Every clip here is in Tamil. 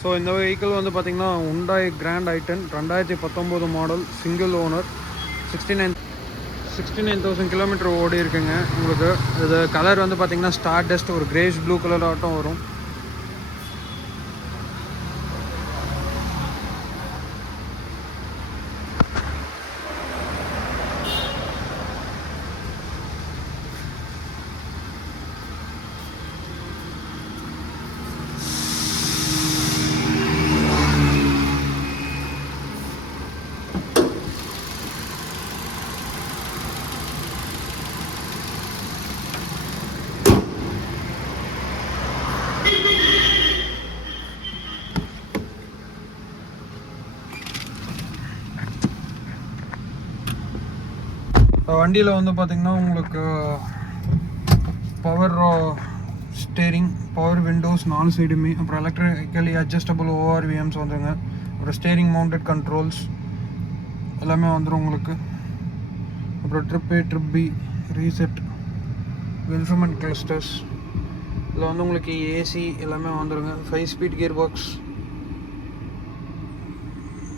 ஸோ இந்த வெஹிக்கிள் வந்து பார்த்திங்கன்னா Hyundai Grand I10 2019 model, single owner, 69,000 kilometre ஓடி இருக்குங்க. உங்களுக்கு இது கலர் வந்து பார்த்திங்கன்னா ஸ்டார் டஸ்ட், ஒரு கிரேஷ் ப்ளூ கலர் ஆட்டம் வரும். வண்டியில் வந்து பார்த்திங்கன்னா உங்களுக்கு பவர் ஸ்டேரிங், பவர் விண்டோஸ் 4 சைடுமே, அப்புறம் எலக்ட்ரிக்கலி அட்ஜஸ்டபிள் ORVMS வந்துடுங்க. அப்புறம் ஸ்டேரிங் மவுண்டட் கண்ட்ரோல்ஸ் எல்லாமே வந்துடும் உங்களுக்கு. அப்புறம் trip A, trip B, reset, instrument clusters, இதில் வந்து உங்களுக்கு ஏசி எல்லாமே வந்துடுங்க. 5 ஸ்பீட் கியர் பாக்ஸ்.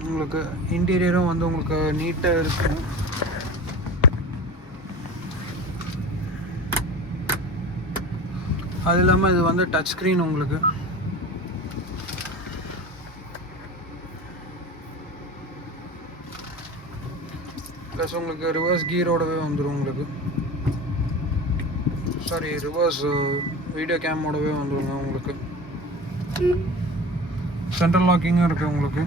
உங்களுக்கு இன்டீரியரும் வந்து உங்களுக்கு நீட்டாக இருக்கும். அது இல்லாமல் இது வந்து டச் ஸ்க்ரீன் உங்களுக்கு. ப்ளஸ் உங்களுக்கு ரிவர்ஸ் கீரோடவே வந்துடும் உங்களுக்கு. சாரி, ரிவர்ஸ் வீடியோ கேமோடவே வந்துடுங்க உங்களுக்கு. சென்ட்ரல் லாக்கிங்கும் இருக்குது உங்களுக்கு.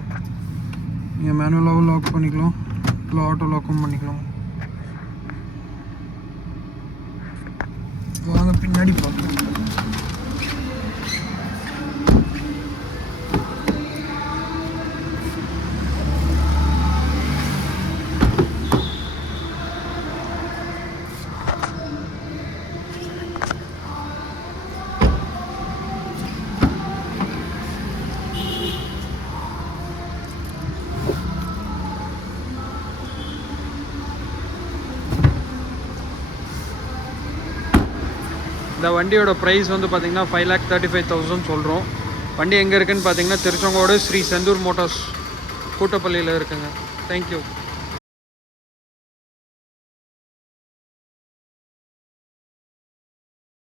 நீங்கள் மேனுவலாகவும் லாக் பண்ணிக்கலாம், இல்லை ஆட்டோ லாக்கும் பண்ணிக்கலாம். வாங்க பின்னாடி பார்க்கலாம். இந்த வண்டியோட ப்ரைஸ் வந்து பார்த்திங்கன்னா 5,35,000 சொல்கிறோம். வண்டி எங்கே இருக்குதுன்னு பார்த்தீங்கன்னா திருச்செங்கோடு ஸ்ரீ செந்தூர் மோட்டார்ஸ் கூட்டப்பள்ளியில் இருக்குங்க. தேங்க்யூ.